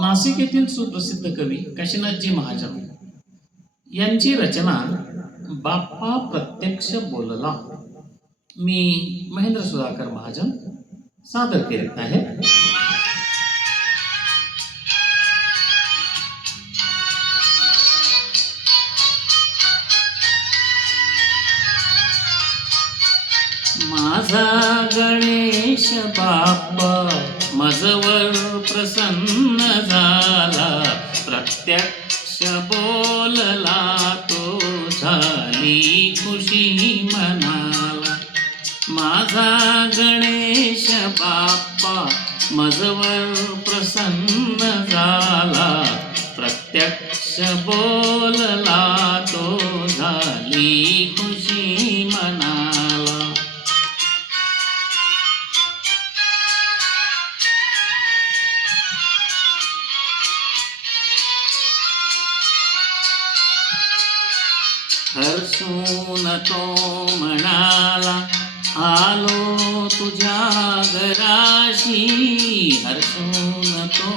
नाशिक येथील सुप्रसिद्ध कवी काशीनाथजी महाजन यांची रचना बाप्पा प्रत्यक्ष बोलला. मी महेंद्र सुधाकर महाजन सादर करीत आहे. माझा गणेश बाप्पा मजवर प्रसन्न झाला. प्रत्यक्ष बोलला तो झाली खुशी मनाला. माझा गणेश बाप्पा मजवर प्रसन्न झाला. प्रत्यक्ष बोलला तो झाली हरसून तो म्हणाला आलो तुझ्या घराशी. हरसून तो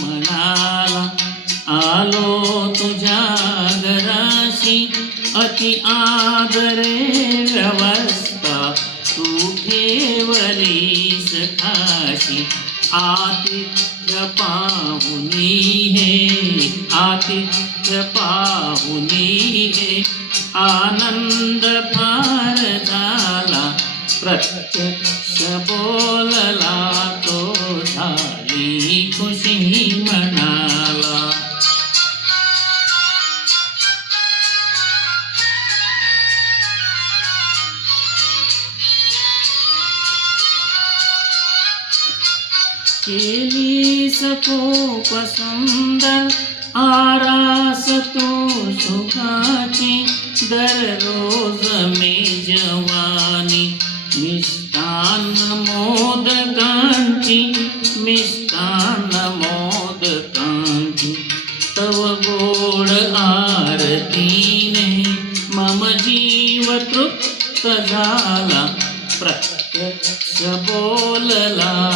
म्हणाला आलो तुझ्या घराशी. अति आदरे व्यवस्था तू ठेवली सखाशी आतिथ्य पाहुनी हे आतिथ्य पाहुनी हे. आनंद फार झाला प्रत्यक्ष बोलला तो झाली खुशी म्हणाला केली सको पसंद आरास तो सुखाची दररोज मेजवानी. मिष्टान मोदकांची मिष्टान मोदकांची. तव गोड आरतीने मम जीव तृप्त झाला. प्रत्यक्ष बोलला.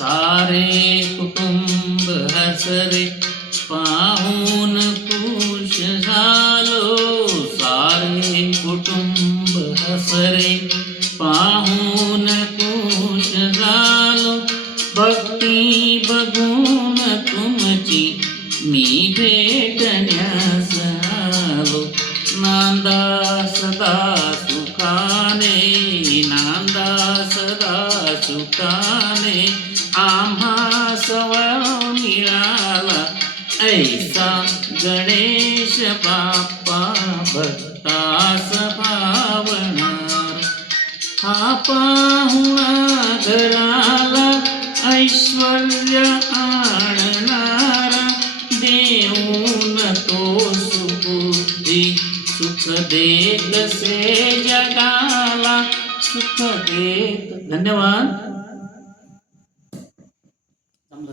सारे कुटुंब हसरे पाहून खुश झालो. सारे कुटुंब हसरे पाहून खुश झालो. भक्ती बघून तुमची मी भेटण्यास आलो. नांदा सदा सुखाने नांदा सदा सुखाने. आम्हा सवळ मिळाला. ऐसा गणेश बाप्पा भक्तास भावणार हा पाहुणा घराला ऐश्वर्य आणणारा. देऊन तो सुबुद्धी सुख देत से जगाला. सुख देत. धन्यवाद.